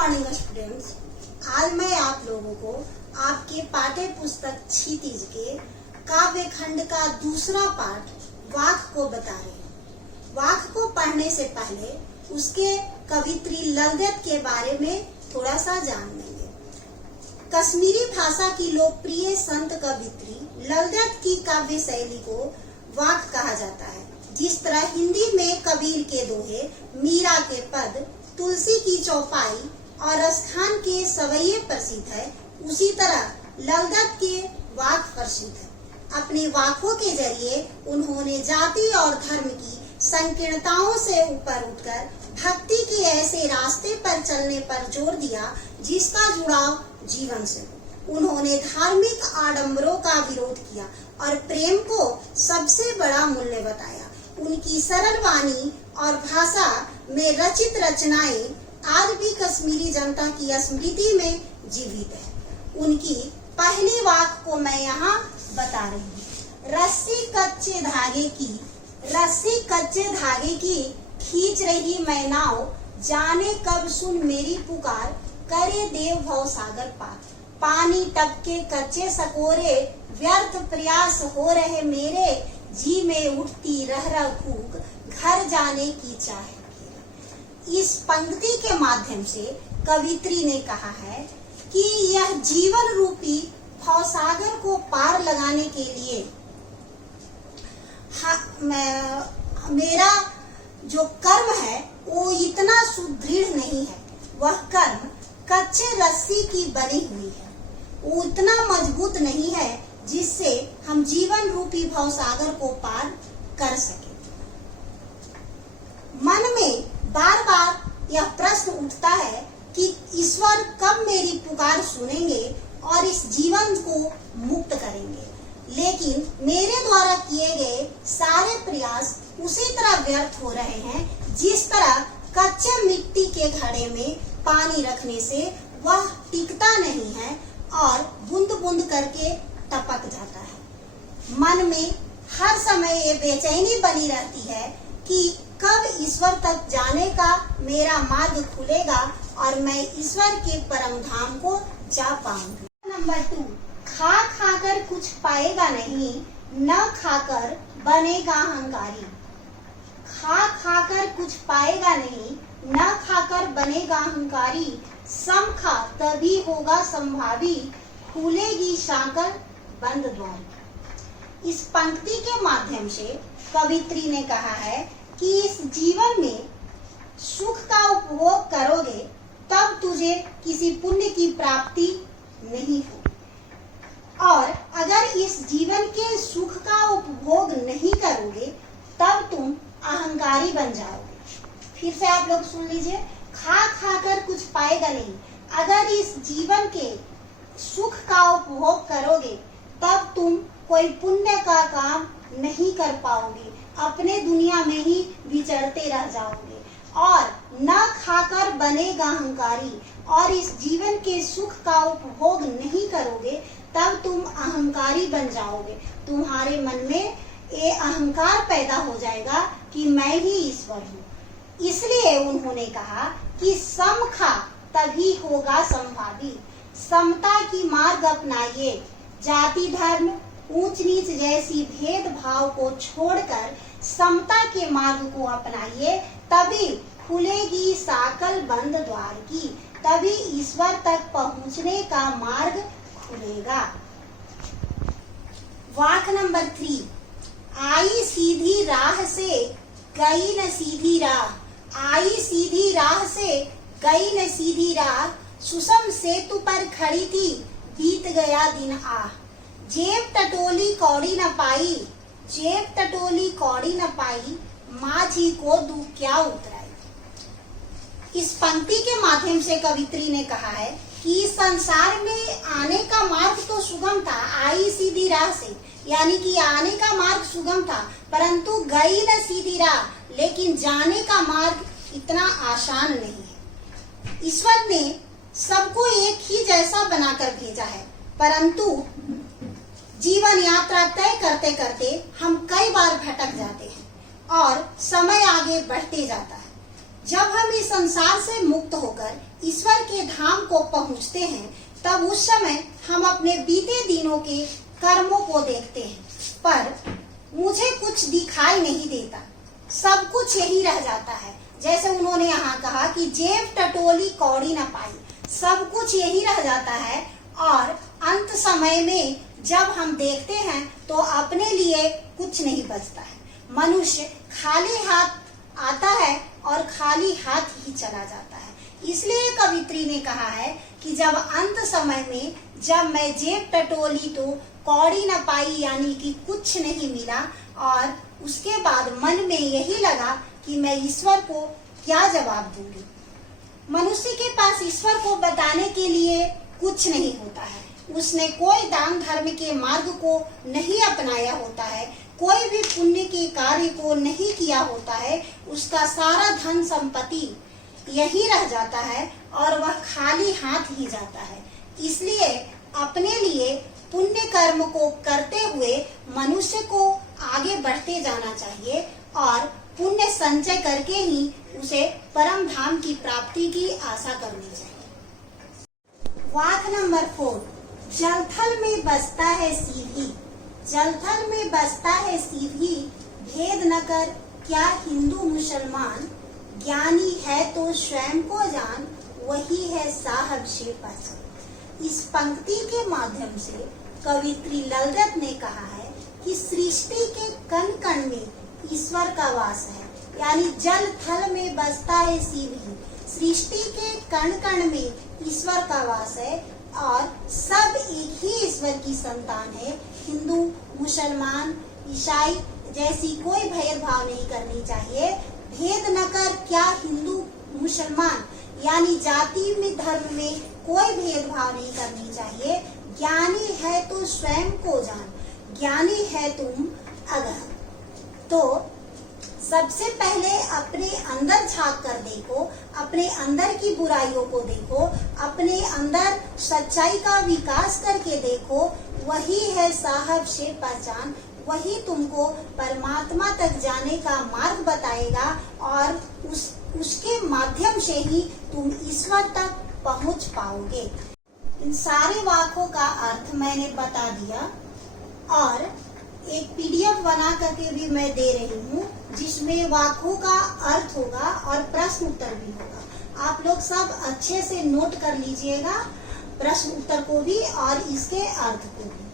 Morning students. आज मैं आप लोगों को आपके पाठ्य पुस्तक क्षितिज के काव्य खंड का दूसरा पाठ वाक को बता रही हूँ। वाक को पढ़ने से पहले उसके कवित्री ललदत के बारे में थोड़ा सा जान लेंगे। कश्मीरी भाषा की लोकप्रिय संत कवित्री ललदत की काव्य शैली को वाक कहा जाता है। जिस तरह हिंदी में कबीर के दोहे, मीरा के पद, तुलसी की चौपाई और रसखान के सवैये प्रसिद्ध है, उसी तरह ललदत के वाक प्रसिद्ध है। अपने वाकों के जरिए उन्होंने जाति और धर्म की संकीर्णताओं से ऊपर उठकर भक्ति के ऐसे रास्ते पर चलने पर जोर दिया जिसका जुड़ाव जीवन से हो। उन्होंने धार्मिक आडंबरों का विरोध किया और प्रेम को सबसे बड़ा मूल्य बताया। उनकी सरल वाणी और भाषा में रचित रचनाएं आज भी कश्मीरी जनता की स्मृति में जीवित है। उनकी पहली वाक को मैं यहाँ बता रही हूँ। रस्सी कच्चे धागे की खींच रही मैं नाव, जाने कब सुन मेरी पुकार, करे देव भव सागर पार। पानी टपके कच्चे सकोरे, व्यर्थ प्रयास हो रहे मेरे, जी में उठती रह भूख, घर जाने की चाह। इस पंक्ति के माध्यम से कवित्री ने कहा है कि यह जीवन रूपी भवसागर को पार लगाने के लिए मेरा जो कर्म है वो इतना सुदृढ़ नहीं है। वह कर्म कच्चे रस्सी की बनी हुई है, वो उतना मजबूत नहीं है जिससे हम जीवन रूपी भवसागर को पार कर सके। मन में बार बार यह प्रश्न उठता है कि ईश्वर कब मेरी पुकार सुनेंगे और इस जीवन को मुक्त करेंगे, लेकिन मेरे द्वारा किए गए सारे प्रयास उसी तरह व्यर्थ हो रहे हैं जिस तरह कच्चे मिट्टी के घड़े में पानी रखने से वह टिकता नहीं है और बूंद बूंद करके टपक जाता है। मन में हर समय ये बेचैनी बनी रहती है कि कब ईश्वर तक जाने का मेरा मार्ग खुलेगा और मैं ईश्वर के परम धाम को जा पाऊंगी। नंबर 2, खा खाकर कुछ पाएगा नहीं, न खाकर बनेगा अहंकारी। खा खाकर कुछ पाएगा नहीं, न खाकर बनेगा अहंकारी। सम खा तभी होगा संभावी, खुलेगी साकर बंद द्वार। इस पंक्ति के माध्यम से कवित्री ने कहा है कि इस जीवन में सुख का उपभोग करोगे तब तुझे किसी पुण्य की प्राप्ति नहीं हो, और अगर इस जीवन के सुख का उपभोग नहीं करोगे तब तुम अहंकारी बन जाओगे। फिर से आप लोग सुन लीजिए, खा खाकर कुछ पाएगा नहीं, अगर इस जीवन के सुख का उपभोग करोगे तब तुम कोई पुण्य का काम नहीं कर पाओगे, अपने दुनिया में ही विचरते रह जाओगे। और न खाकर बनेगा अहंकारी, और इस जीवन के सुख का उपभोग नहीं करोगे तब तुम अहंकारी बन जाओगे। तुम्हारे मन में ये अहंकार पैदा हो जाएगा कि मैं ही ईश्वर हूँ। इसलिए उन्होंने कहा कि सम खा तभी होगा संभावी। समता की मार्ग अपनाइए, जाति धर्म ऊंच नीच जैसी भेदभाव को छोड़कर समता के मार्ग को अपनाइए, तभी खुलेगी साकल बंद द्वार की, तभी ईश्वर तक पहुंचने का मार्ग खुलेगा। वाक नंबर 3, आई सीधी राह से गई न सीधी राह। आई सीधी राह से गई न सीधी राह, सुषम सेतु पर खड़ी थी बीत गया दिन आह। जेब टटोली कौड़ी न पाई, जेब टटोली कौड़ी न पाई, माझी को दुख क्या उतराई। इस पंक्ति के माध्यम से कवित्री ने कहा है कि संसार में आने का मार्ग तो सुगम था, आई सीधी राह से, यानी कि आने का मार्ग सुगम था, परंतु गई न सीधी राह, लेकिन जाने का मार्ग इतना आसान नहीं है। ईश्वर ने सबको एक ही जैसा बनाकर भेजा है, परंतु जीवन यात्रा तय करते करते हम कई बार भटक जाते हैं और समय आगे बढ़ते जाता है। जब हम इस संसार से मुक्त होकर ईश्वर के धाम को पहुंचते हैं, तब उस समय हम अपने बीते दिनों के कर्मों को देखते हैं, पर मुझे कुछ दिखाई नहीं देता, सब कुछ यही रह जाता है। जैसे उन्होंने यहाँ कहा कि जेब टटोली कौड़ी न पाई, सब कुछ यही रह जाता है। और अंत समय में जब हम देखते हैं तो अपने लिए कुछ नहीं बचता है। मनुष्य खाली हाथ आता है और खाली हाथ ही चला जाता है। इसलिए कवित्री ने कहा है कि जब अंत समय में जब मैं जेब टटोली तो कौड़ी न पाई, यानी कि कुछ नहीं मिला, और उसके बाद मन में यही लगा कि मैं ईश्वर को क्या जवाब दूंगी। मनुष्य के पास ईश्वर को बताने के लिए कुछ नहीं होता है। उसने कोई दान धर्म के मार्ग को नहीं अपनाया होता है, कोई भी पुण्य के कार्य को नहीं किया होता है। उसका सारा धन संपत्ति यही रह जाता है और वह खाली हाथ ही जाता है। इसलिए अपने लिए पुण्य कर्म को करते हुए मनुष्य को आगे बढ़ते जाना चाहिए और पुण्य संचय करके ही उसे परम धाम की प्राप्ति की आशा करनी चाहिए। वाक्य नंबर 4, जलथल में बसता है सीधी, जलथल में बसता है सीधी, भेद न कर क्या हिंदू मुसलमान, ज्ञानी है तो स्वयं को जान, वही है साहब से पहचान। इस पंक्ति के माध्यम से कवित्री ललदत ने कहा है कि सृष्टि के कण कण में ईश्वर का वास है, यानी जल थल में बसता है सीधी, सृष्टि के कण कण में ईश्वर का वास है और सब एक ही ईश्वर की संतान है। हिंदू मुसलमान ईसाई जैसी कोई भेदभाव नहीं करनी चाहिए। भेद न कर क्या हिंदू मुसलमान, यानी जाति में धर्म में कोई भेदभाव नहीं करनी चाहिए। ज्ञानी है तो स्वयं को जान, ज्ञानी है तुम अगर। तो सबसे पहले अपने अंदर झांक कर देखो, अपने अंदर की बुराइयों को देखो, अपने अंदर सच्चाई का विकास करके देखो, वही है साहब से पहचान, वही तुमको परमात्मा तक जाने का मार्ग बताएगा और उसके माध्यम से ही तुम ईश्वर तक पहुंच पाओगे। इन सारे वाक्यों का अर्थ मैंने बता दिया और एक पीडीएफ बना करके भी मैं दे रही हूँ, जिसमें वाक्यों का अर्थ होगा और प्रश्न उत्तर भी होगा। आप लोग सब अच्छे से नोट कर लीजिएगा, प्रश्न उत्तर को भी और इसके अर्थ को भी।